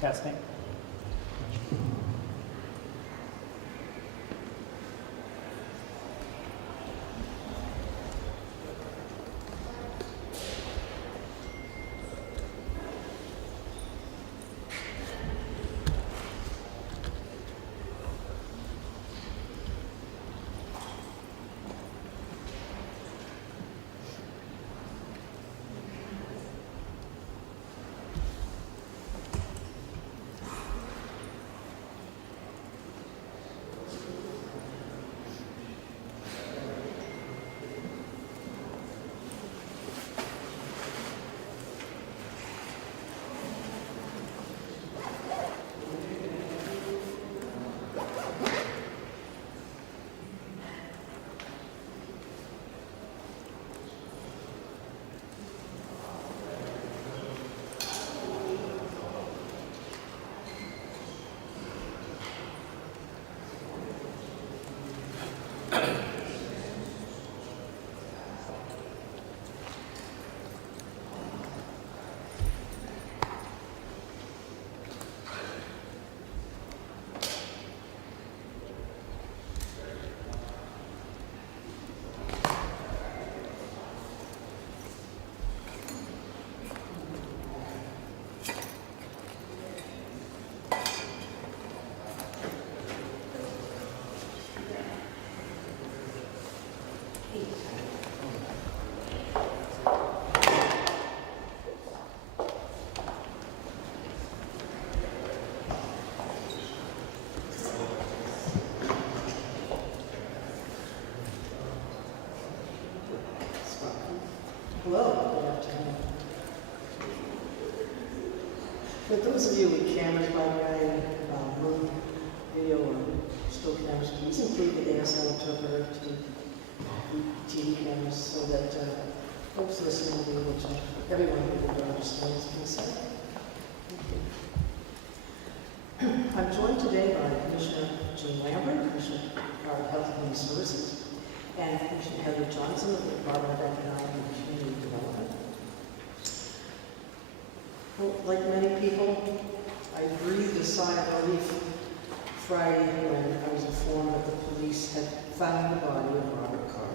Testing. Hello, good afternoon. For those of you with cameras, by the way, room video or still cameras, please include the ASL interpreter to TV cameras so that folks listening will be able to, everyone will be able to understand what's being said. I'm joined today by Commissioner Jeanne Lambrew, Commissioner of Health and Human Services, and Commissioner Heather Johnson of the Department of Economic and Community Development. Well, like many people, I breathed a sigh of relief Friday when I was informed that the police had found the body of Robert Carr.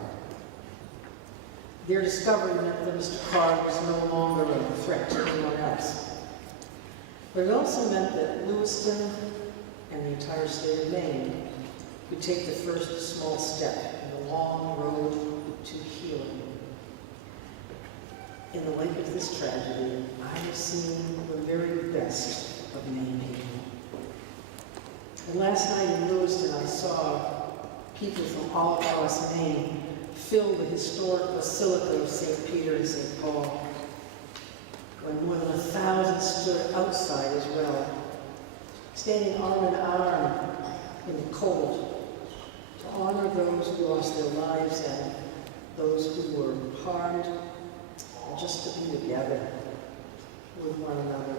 Their discovery meant that Mr. Carr was no longer a threat to anyone else. But it also meant that Lewiston and the entire state of Maine could take the first small step in the long road to healing. In the wake of this tragedy, I have seen the very best of Maine people. And last night in Lewiston, I saw people from all across Maine fill the historic Basilica of St. Peter and St. Paul, when more than 1,000 stood outside as well, standing arm in arm in the cold to honor those who lost their lives and those who were harmed, and just to be together with one another.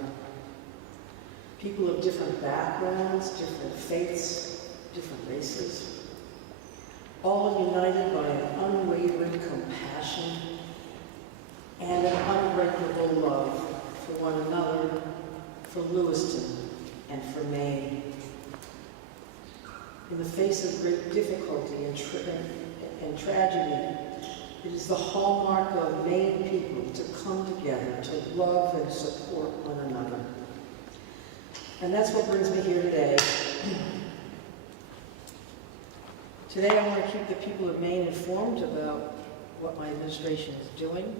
People of different backgrounds, different faiths, different races, all united by an unwavering compassion and an unbreakable love for one another, for Lewiston, and for Maine. In the face of great difficulty and tragedy, it is the hallmark of Maine people to come together, to love and support one another. And that's what brings me here today. Today I want to keep the people of Maine informed about what my administration is doing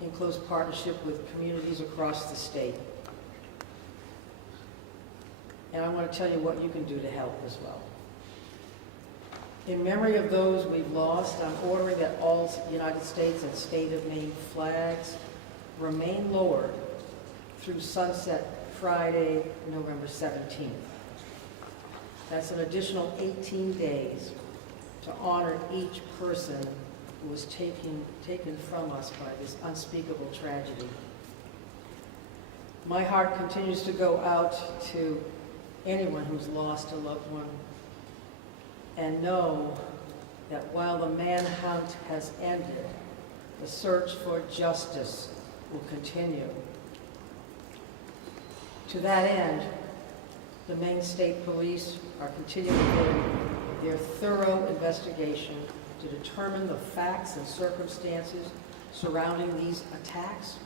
in close partnership with communities across the state. And I want to tell you what you can do to help as well. In memory of those we've lost, I'm ordering that all United States and state of Maine flags remain lowered through sunset Friday, November 17th. That's an additional 18 days to honor each person who was taken from us by this unspeakable tragedy. My heart continues to go out to anyone who's lost a loved one, and know that while the manhunt has ended, the search for justice will continue. To that end, the Maine State Police are continuing their thorough investigation to determine the facts and circumstances surrounding these attacks,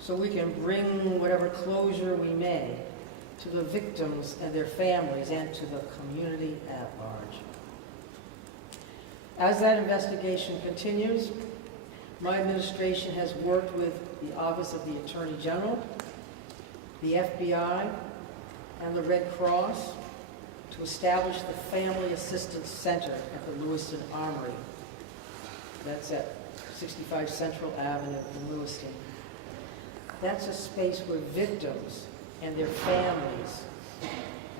so we can bring whatever closure we may to the victims and their families and to the community at large. As that investigation continues, my administration has worked with the Office of the Attorney General, the FBI, and the Red Cross to establish the Family Assistance Center at the Lewiston Armory. That's at 65 Central Avenue in Lewiston. That's a space where victims and their families,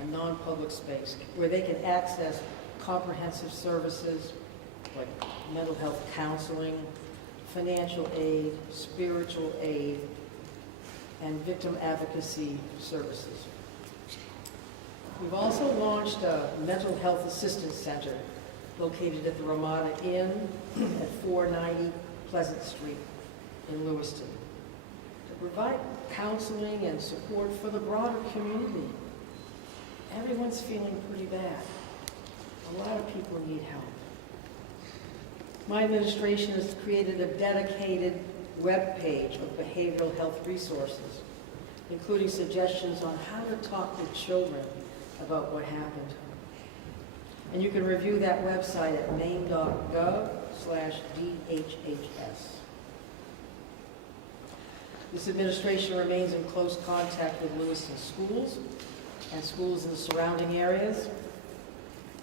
a non-public space, where they can access comprehensive services like mental health counseling, financial aid, spiritual aid, and victim advocacy services. We've also launched a mental health assistance center located at the Ramada Inn at 490 Pleasant Street in Lewiston to provide counseling and support for the broader community. Everyone's feeling pretty bad. A lot of people need help. My administration has created a dedicated web page of behavioral health resources, including suggestions on how to talk with children about what happened. And you can review that website at maine.gov/DHHS. This administration remains in close contact with Lewiston schools and schools in the surrounding areas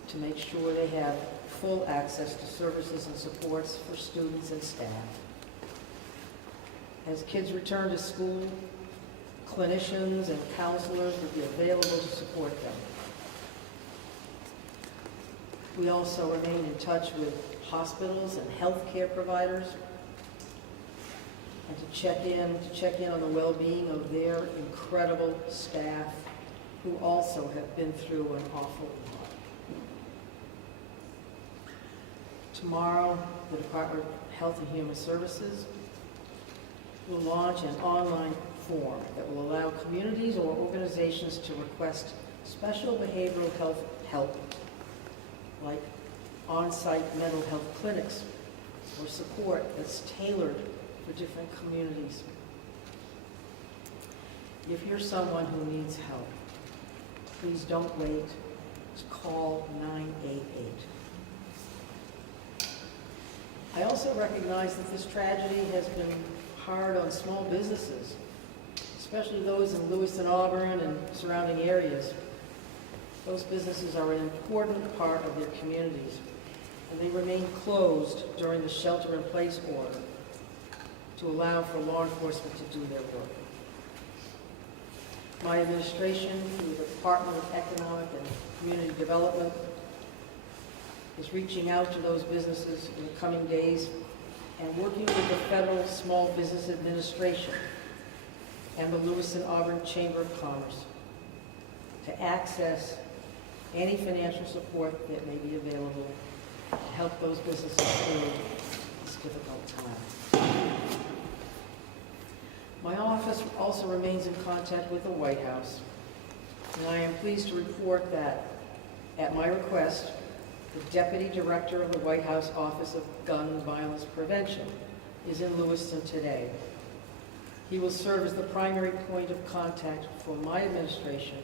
to make sure they have full access to services and supports for students and staff. As kids return to school, clinicians and counselors will be available to support them. We also remain in touch with hospitals and healthcare providers and to check in on the well-being of their incredible staff who also have been through an awful lot. Tomorrow, the Department of Health and Human Services will launch an online form that will allow communities or organizations to request special behavioral health help, like on-site mental health clinics or support that's tailored for different communities. If you're someone who needs help, please don't wait. Just call 988. I also recognize that this tragedy has been hard on small businesses, especially those in Lewiston, Auburn, and surrounding areas. Those businesses are an important part of their communities, and they remain closed during the shelter-in-place order to allow for law enforcement to do their work. My administration, through the Department of Economic and Community Development, is reaching out to those businesses in the coming days and working with the Federal Small Business Administration and the Lewiston Auburn Chamber of Commerce to access any financial support that may be available to help those businesses through this difficult time. My office also remains in contact with the White House, and I am pleased to report that, at my request, the Deputy Director of the White House Office of Gun Violence Prevention is in Lewiston today. He will serve as the primary point of contact for my administration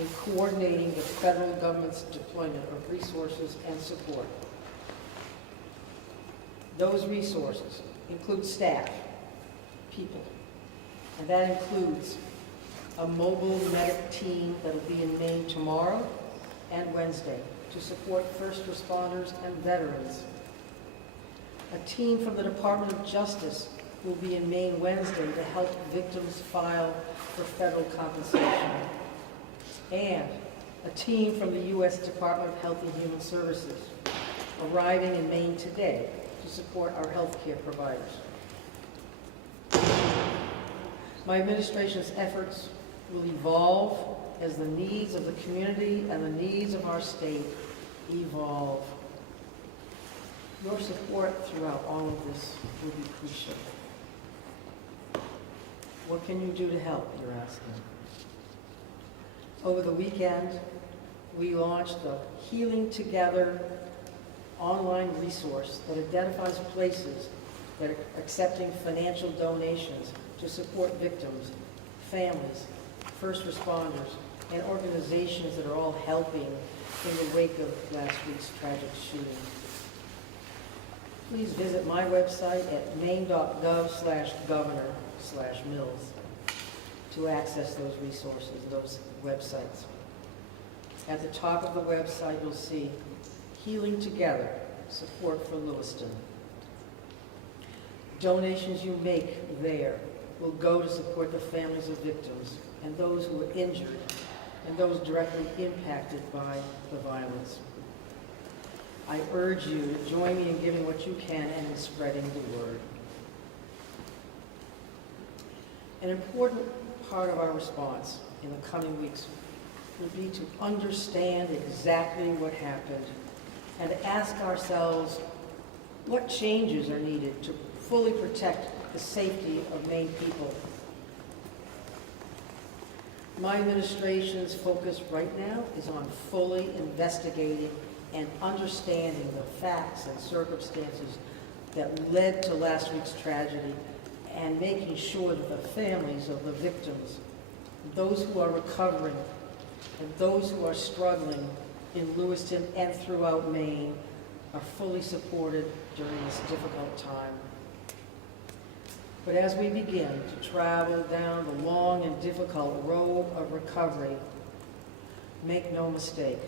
in coordinating the federal government's deployment of resources and support. Those resources include staff, people, and that includes a mobile medic team that will be in Maine tomorrow and Wednesday to support first responders and veterans. A team from the Department of Justice will be in Maine Wednesday to help victims file for federal compensation. And a team from the U.S. Department of Health and Human Services arriving in Maine today to support our healthcare providers. My administration's efforts will evolve as the needs of the community and the needs of our state evolve. Your support throughout all of this will be crucial. What can you do to help, you're asking? Over the weekend, we launched the Healing Together online resource that identifies places that are accepting financial donations to support victims, families, first responders, and organizations that are all helping in the wake of last week's tragic shooting. Please visit my website at maine.gov/governor/mills to access those resources, those websites. At the top of the website, you'll see Healing Together, Support for Lewiston. Donations you make there will go to support the families of victims and those who were injured and those directly impacted by the violence. I urge you to join me in giving what you can and in spreading the word. An important part of our response in the coming weeks will be to understand exactly what happened and to ask ourselves what changes are needed to fully protect the safety of Maine people. My administration's focus right now is on fully investigating and understanding the facts and circumstances that led to last week's tragedy and making sure that the families of the victims, those who are recovering, and those who are struggling in Lewiston and throughout Maine are fully supported during this difficult time. But as we begin to travel down the long and difficult road of recovery, make no mistake,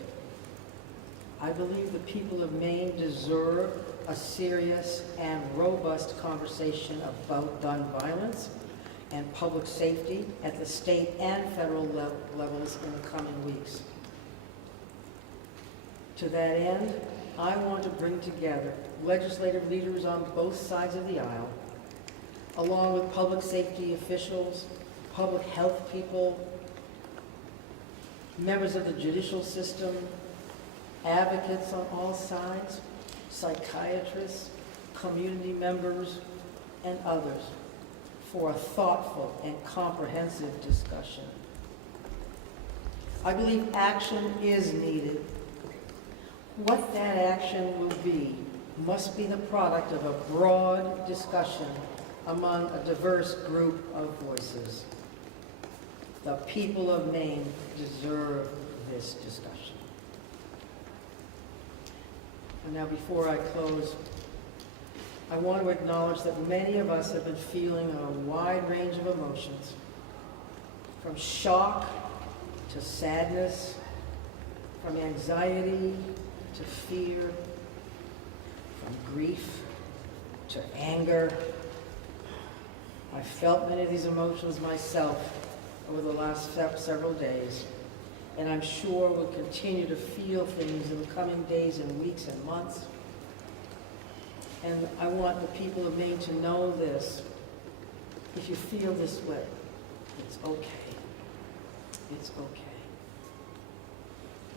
I believe the people of Maine deserve a serious and robust conversation about gun violence and public safety at the state and federal levels in the coming weeks. To that end, I want to bring together legislative leaders on both sides of the aisle, along with public safety officials, public health people, members of the judicial system, advocates on all sides, psychiatrists, community members, and others for a thoughtful and comprehensive discussion. I believe action is needed. What that action will be must be the product of a broad discussion among a diverse group of voices. The people of Maine deserve this discussion. And now, before I close, I want to acknowledge that many of us have been feeling a wide range of emotions, from shock to sadness, from anxiety to fear, from grief to anger. I felt many of these emotions myself over the last several days, and I'm sure we'll continue to feel things in the coming days and weeks and months. And I want the people of Maine to know this. If you feel this way, it's okay. It's okay.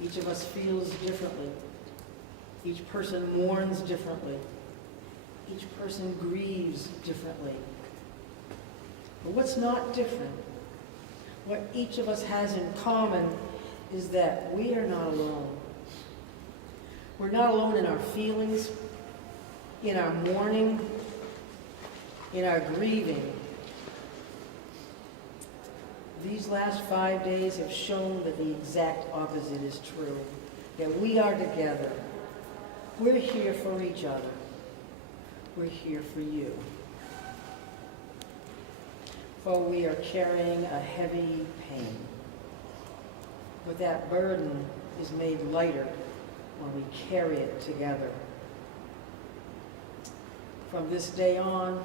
Each of us feels differently. Each person mourns differently. Each person grieves differently. But what's not different, what each of us has in common, is that we are not alone. We're not alone in our feelings, in our mourning, in our grieving. These last 5 days have shown that the exact opposite is true, that we are together. We're here for each other. We're here for you. For we are carrying a heavy pain. But that burden is made lighter when we carry it together. From this day on,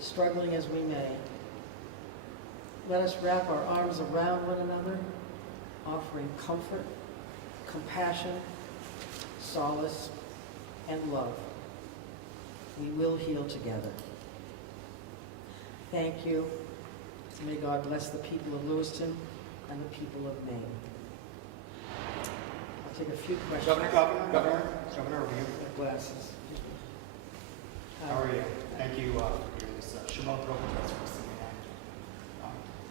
struggling as we may, let us wrap our arms around one another, offering comfort, compassion, solace, and love. We will heal together. Thank you. May God bless the people of Lewiston and the people of Maine. I'll take a few questions. Governor, over here. Glasses. How are you? Thank you for doing this. Shimon Provost from CNN.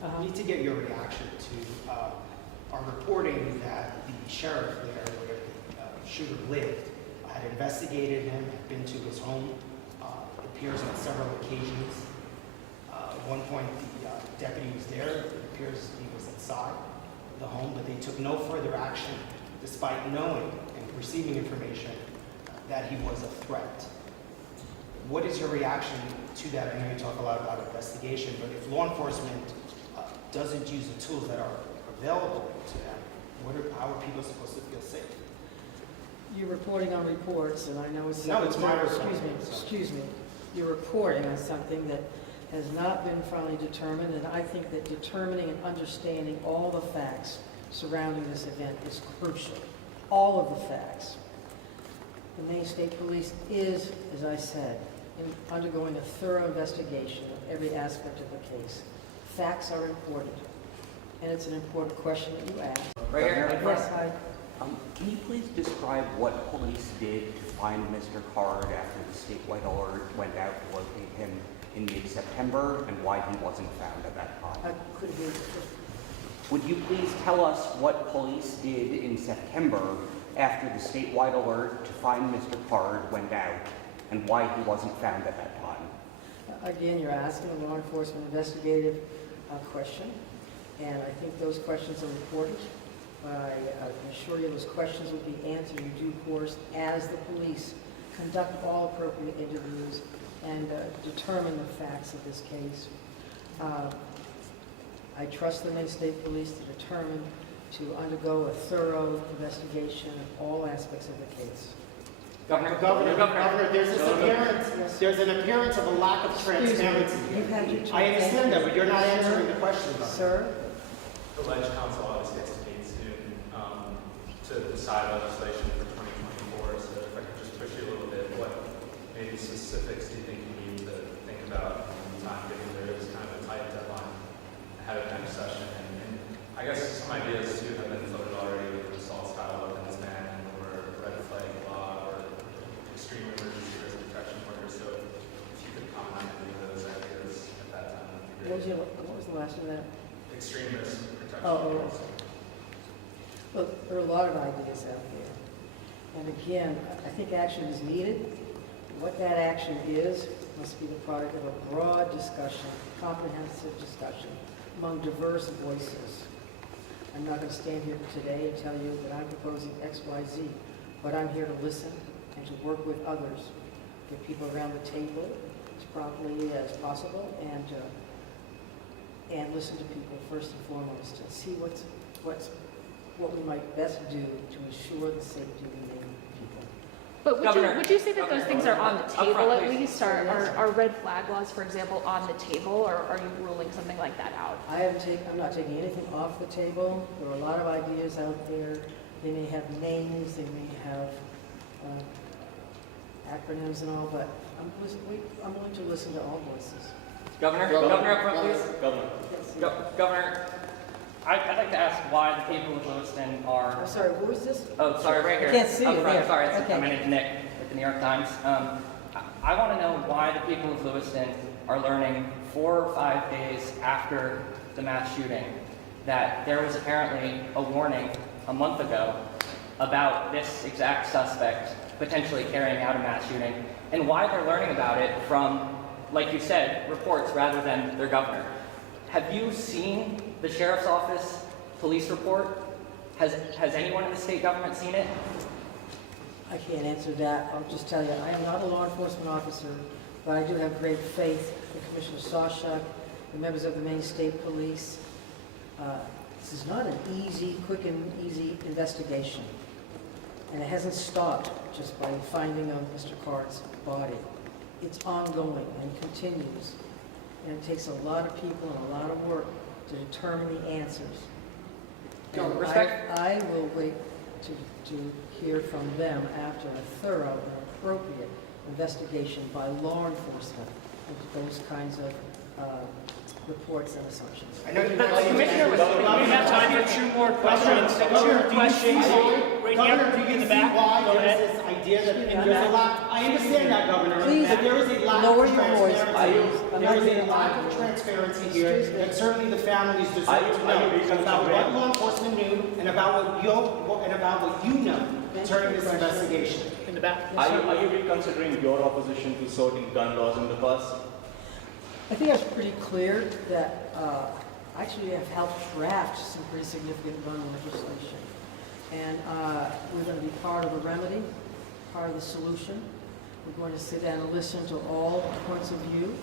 I need to get your reaction to are reporting that the sheriff there, where the shooter lived, had investigated him, had been to his home. It appears on several occasions. At one point, the deputy was there. It appears he was inside the home, but they took no further action despite knowing and receiving information that he was a threat. What is your reaction to that? I know you talk a lot about investigation, but if law enforcement doesn't use the tools that are available to them, how are people supposed to feel safe? You're reporting on reports, and I know it's... No, it's my Excuse me. You're reporting on something that has not been finally determined, and I think that determining and understanding all the facts surrounding this event is crucial. All of the facts. The Maine State Police is, as I said, undergoing a thorough investigation of every aspect of the case. Facts are important, and it's an important question that you asked. Right here. Yes, hi. Can you please describe what police did to find Mr. Card after the statewide alert went out to locate him in mid-September, and why he wasn't found at that time? I couldn't hear you. Would you please tell us what police did in September after the statewide alert to find Mr. Card went out, and why he wasn't found at that time? Again, you're asking a law enforcement investigative question, and I think those questions are important. I assure you those questions will be answered in due course as the police conduct all appropriate interviews and determine the facts of this case. I trust the Maine State Police to determine to undergo a thorough investigation of all aspects of the case. Governor, there's an appearance of a lack of transparency You've had your here. turn. I understand that, but you're not answering the question, Governor. Sir? The Ledge Council obviously gets to meet soon to decide legislation for 2024. So if I could just push you a little bit, what maybe specifics do you think you need to think about in the time, given there is kind of a tight deadline ahead of next session? And I guess some ideas too have been floated already with the assault style weapons ban or red flag law or extreme emergency risk protection orders. So if you could comment on any of those ideas at that time, that would be great. What was the last of that? Extreme risk protection. Oh. Look, there are a lot of ideas out there. And again, I think action is needed. What that action is must be the product of a broad discussion, comprehensive discussion among diverse voices. I'm not going to stand here today and tell you that I'm proposing X, Y, Z, but I'm here to listen and to work with others, get people around the table as promptly as possible, and listen to people first and foremost, and see what we might best do to ensure the safety of the Maine people. But would you say that those things are on the table Upfront, at please. least? Are red flag laws, for example, on the table, or are you ruling something like that out? I'm not taking anything off the table. There are a lot of ideas out there. They may have names, they may have acronyms and all, but I'm willing to listen to all voices. Governor, up front, please. Yes. Governor, I'd like to ask why the people of Lewiston are. I'm sorry, what was this? Oh, sorry, right here. I can't see Up you front. there. Sorry, Okay. my name's Nick with the New York Times. I want to know why the people of Lewiston are learning 4 or 5 days after the mass shooting that there was apparently a warning a month ago about this exact suspect potentially carrying out a mass shooting, and why they're learning about it from, like you said, reports rather than their governor. Have you seen the sheriff's office police report? Has anyone in the state government seen it? I can't answer that. I'll just tell you, I am not a law enforcement officer, but I do have great faith in Commissioner Sawchuk, the members of the Maine State Police. This is not an quick and easy investigation. And it hasn't stopped just by finding of Mr. Card's body. It's ongoing and continues. And it takes a lot of people and a lot of work to determine the answers. And Respect. I will wait to hear from them after a thorough and appropriate investigation by law enforcement into those kinds of reports and assumptions. I know you The commissioner was. We have time for 2 more questions. Governor, Two questions. Right Governor, here, do you in the see back. why Go there ahead. is this idea that there's a lack? I understand that, Governor, Please that there is a lack lower of your voice. transparency. There is a lack of transparency here, and certainly the families deserve to know about what law enforcement knew and about what you know during this investigation. In the back. Are you reconsidering your opposition to certain gun laws in the past? I think I was pretty clear that actually have helped draft some pretty significant gun legislation. And we're going to be part of the remedy, part of the solution. We're going to sit down and listen to all points of view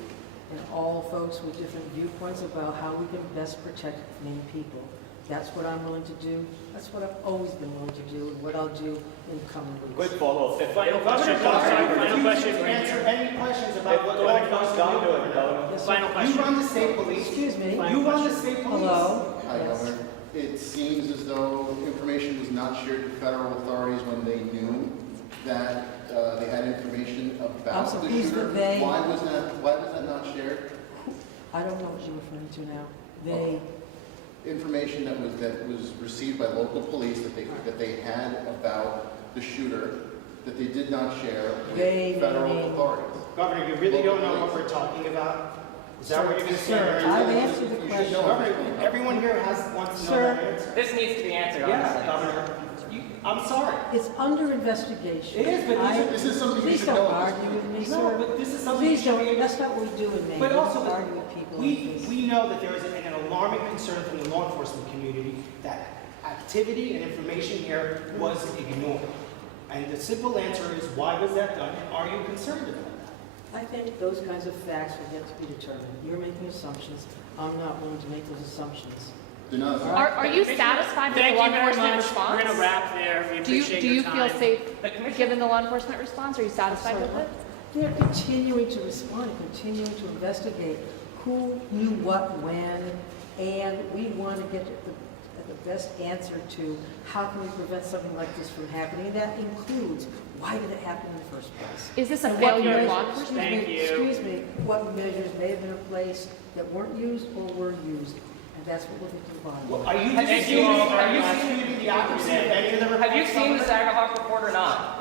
and all folks with different viewpoints about how we can best protect Maine people. That's what I'm willing to do. That's what I've always been willing to do and what I'll do in the coming weeks. Quick follow-up. Final question, final question. Answer any questions about what law enforcement knew. Final You question. run the state police. Excuse me. You run the state police. Hello? Hi, Yes. Governor. It seems as though information was not shared with federal authorities when they knew that they had information about so the who's the shooter. they? Why was that not shared? I don't know what you're referring to now. They, Information that was received by local police that they had about the shooter that they did not share They with federal meaning- authorities. Governor, you really don't know what we're talking about? Is that what you're going to say? Sir, I've answered the You should question. know. Governor, everyone here wants to know that answer. This needs to be answered, Yeah, honestly. Governor. I'm sorry. It's under investigation. It is, but This is something you Please should don't know. argue with me, No, sir. but this is something. Please you should don't, be able- that's not what we do in Maine. But We don't also, argue with people like this. we know that there is an alarming concern from the law enforcement community that activity and information here was ignored. And the simple answer is, why was that done, and are you concerned about that? I think those kinds of facts will yet to be determined. You're making assumptions. I'm not willing to make those assumptions. They're not. Are you satisfied with the Thank law you very enforcement much. response? We're gonna wrap there. We appreciate Do your you time. feel safe The commission, given the law enforcement response? Are you satisfied Sorry, with it? They're continuing to respond, continuing to investigate who knew what when, and we want to get the best answer to how can we prevent something like this from happening. And that includes, why did it happen in the first place? Is this a And what failure of measures- law enforcement? Thank you. Excuse me, what measures may have been in place that weren't used or were used, and that's what we're going to Well, find. are you Thank you disputing, all very are you much. disputing the accuracy of any of the reports? have you seen the Sagahawk report or not?